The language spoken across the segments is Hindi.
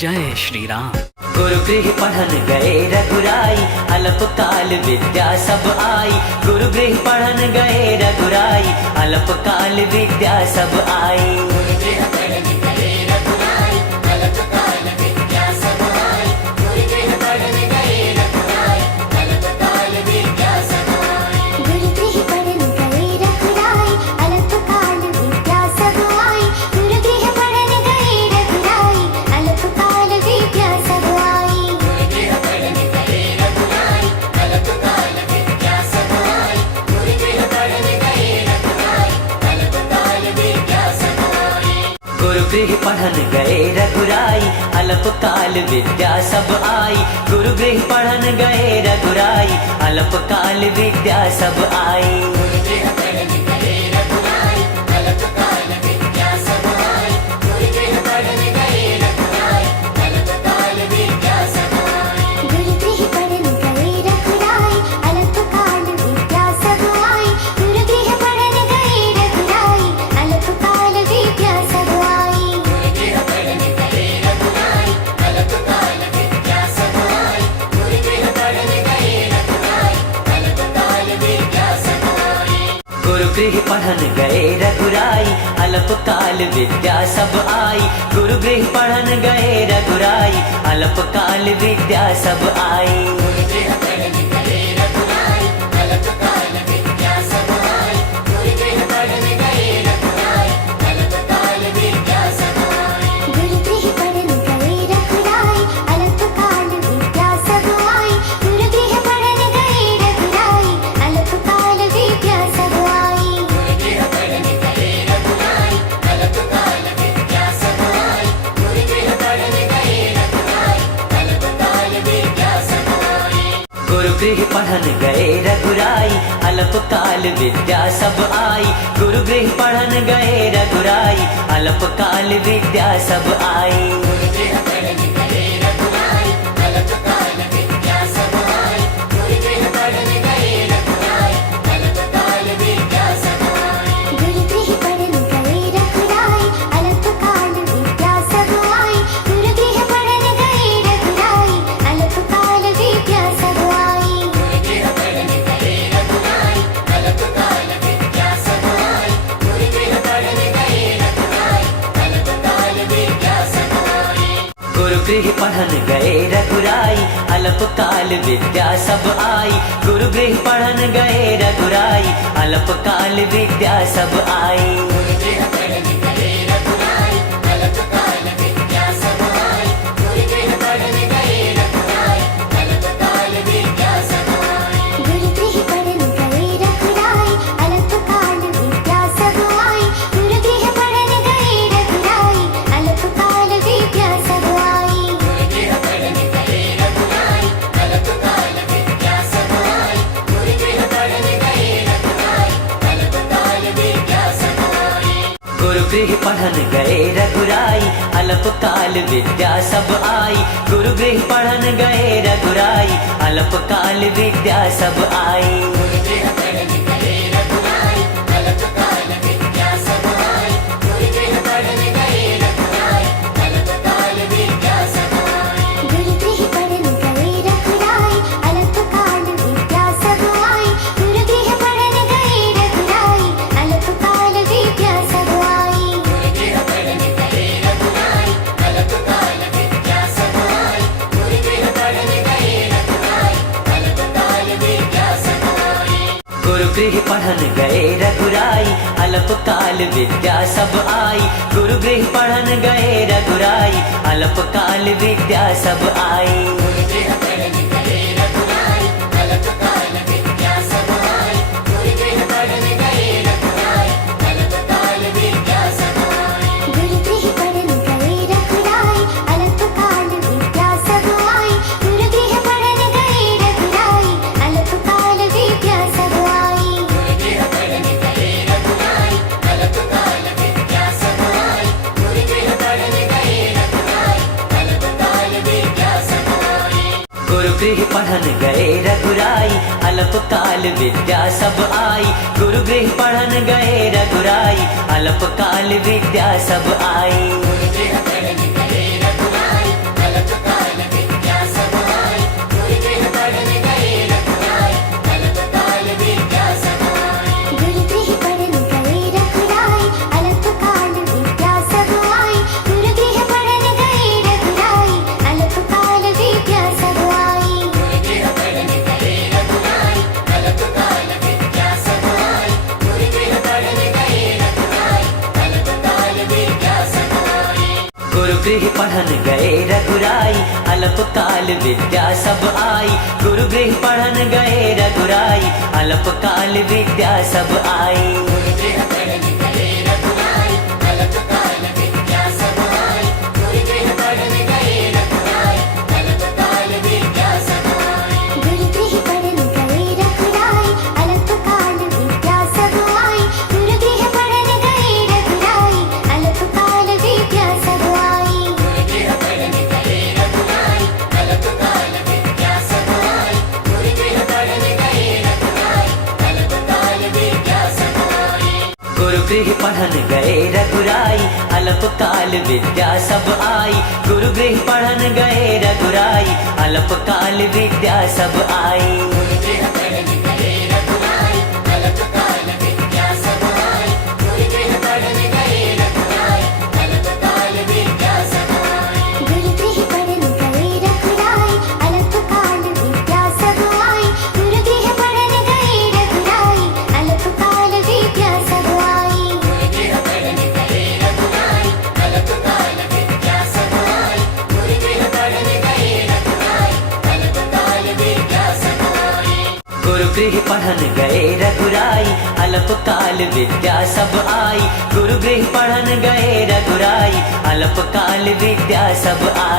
जय श्री राम। गुरुगृह पढ़न गए रघुराई, अल्प काल विद्या सब आई। गुरुगृह पढ़न गए रघुराई, अल्प काल विद्या सब आई। गुरुगृह पढ़न गए रघुराई, अल्प काल विद्या सब आई। गुरुगृह पढ़न गए रघुराई, अल्प काल विद्या सब आई। गुरुगृह पढ़न गए रघुराई, अल्प काल विद्या सब आई। गुरुगृह पढ़न गए रघुराई, अल्प काल विद्या सब आई। गुरुगृह पढ़न गए रघुराई, अल्प काल विद्या सब आई। गुरुगृह पढ़न गए रघुराई, अल्प काल विद्या सब आई। गुरुगृह पढ़न गए रघुराई, अल्प काल विद्या सब आई। गुरुगृह पढ़न गए रघुराई, अल्प काल विद्या सब आई। गुरुगृह पढ़न गए रघुराई, अल्प काल विद्या सब आई। गुरुगृह पढ़न गए रघुराई, अल्प काल विद्या सब आई। गुरुगृह पढ़न गए रघुराई, अल्प काल विद्या सब आई। गुरुगृह पढ़न गए रघुराई, अल्प काल विद्या सब आई। गुरुगृह पढ़न गए रघुराई, अल्प काल विद्या सब आई। गुरुगृह पढ़न गए रघुराई, अल्प काल विद्या सब आई। गए रघुराई, अलप काल विद्या सब आई। गुरु गृह पढ़न गए रघुराई, अलप काल विद्या सब आई। गुरु गृह पढ़न गए रघुराई, अलप काल विद्या सब आई। गुरु गृह पढ़न गए रघुराई, अलप काल विद्या सब आई। गुरु गृह पढ़न गए रघुराई, अलप काल विद्या सब आई। गुरु गृह पढ़न गए रघुराई, अलप काल विद्या सब आई। गुरु गृह पढ़न गए रघुराई, अलप काल विद्या सब आई। गुरु गृह पढ़न गए रघुराई, अलप काल विद्या सब आई। गुरु गृह पढ़न गए रघुराई, अलप काल विद्या सब आई। गुरु गृह पढ़न गए रघुराई, अलप काल विद्या सब आई। गुरु गृह पढ़न गए रघुराई, अलप काल विद्या सब आई। गुरु गृह पढ़न गए रघुराई, अलप काल विद्या सब आई। गुरु गृह पढ़न गए रघुराई, अलप काल विद्या सब आई। गुरु गृह पढ़न गए रघुराई, अलप काल विद्या सब आई। गुरु गृह पढ़न गए रघुराई, अलप काल विद्या सब आई। गुरु गृह पढ़न गए रघुराई, अलप काल विद्या सब आई। गुरु गृह पढ़न गए रघुराई, अलप काल विद्या सब आई। गुरु गृह पढ़न गए रघुराई, अलप काल विद्या सब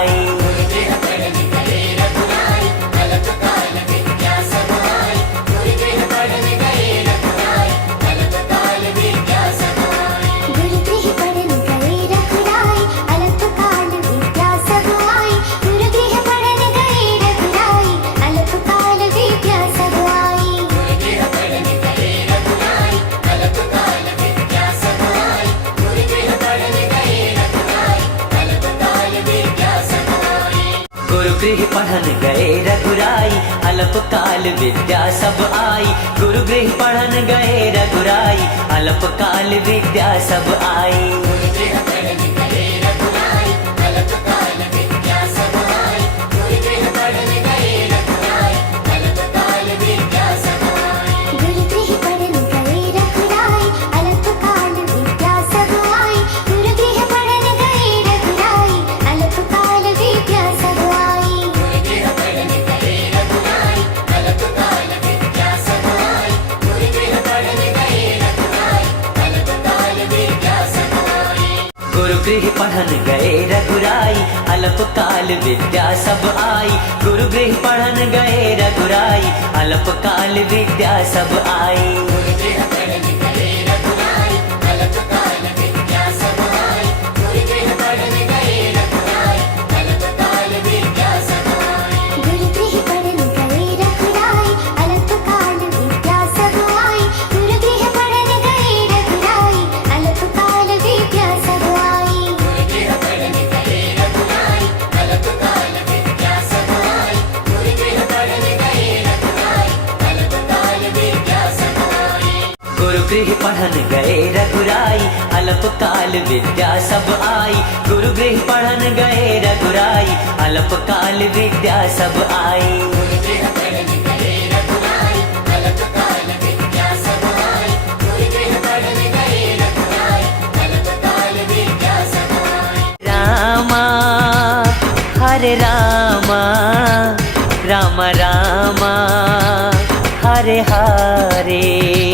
आई। गुरु गृह पढ़न गए रघुराई, अलप काल विद्या सब आई। गुरु गृह पढ़न गए रघुराई, अलप काल विद्या सब आई। गुरु गृह पढ़न गए रघुराई, अलप काल विद्या सब आई। गुरु गृह पढ़न गए रघुराई, अलप काल विद्या सब आई। गुरु गृह पढ़न गए रघुराई, अलप काल विद्या सब आई। गुरु गृह पढ़न गए रघुराई, अलप काल विद्या सब आई। गुरु गृह पढ़न गए रघुराई, अलप काल विद्या सब आई। गुरु गृह पढ़न गए रघुराई, अलप काल विद्या सब आई। गुरु गृह पढ़न गए रघुराई, अलप काल विद्या सब आई। गुरु गृह पढ़न गए रघुराई, अलप काल विद्या सब आई। गुरु गृह पढ़न गए रघुराई, अलप काल विद्या सब आई। गुरु गृह पढ़न गए रघुराई, अलप काल विद्या सब आई। गुरु गृह पढ़न गए रघुराई, अलप काल विद्या सब आई। गुरु गृह पढ़न गए रघुराई, अलप काल विद्या सब आई। गुरु गृह पढ़न गए रघुराई, अलप काल विद्या सब आई। गुरु गृह पढ़न गए रघुराई, अलप काल विद्या सब आई। गुरु गृह पढ़न गए रघुराई, अलप काल विद्या सब आई। गुरु गृह पढ़न गए रघुराई, अलप काल विद्या सब आई। गुरु गृह पढ़न गए रघुराई, अलप काल विद्या सब आई। गुरु गृह पढ़न गए रघुराई, अलप काल विद्या सब आई। गुरु गृह पढ़न गए रघुराई, अलप काल विद्या सब आई। गुरु गृह पढ़न गए रघुराई, अलप काल विद्या सब आई। गुरु गृह पढ़न गए रघुराई, अलप काल विद्या सब आई। गुरु गृह पढ़न गए रघुराई, अलप काल विद्या सब आई। गुरु गृह पढ़न गए रघुराई, अलप काल विद्या सब आई। गुरु गृह पढ़न गए रघुराई, अलप काल विद्या सब आई। रामा हरे रामा, राम रामा हरे हरे।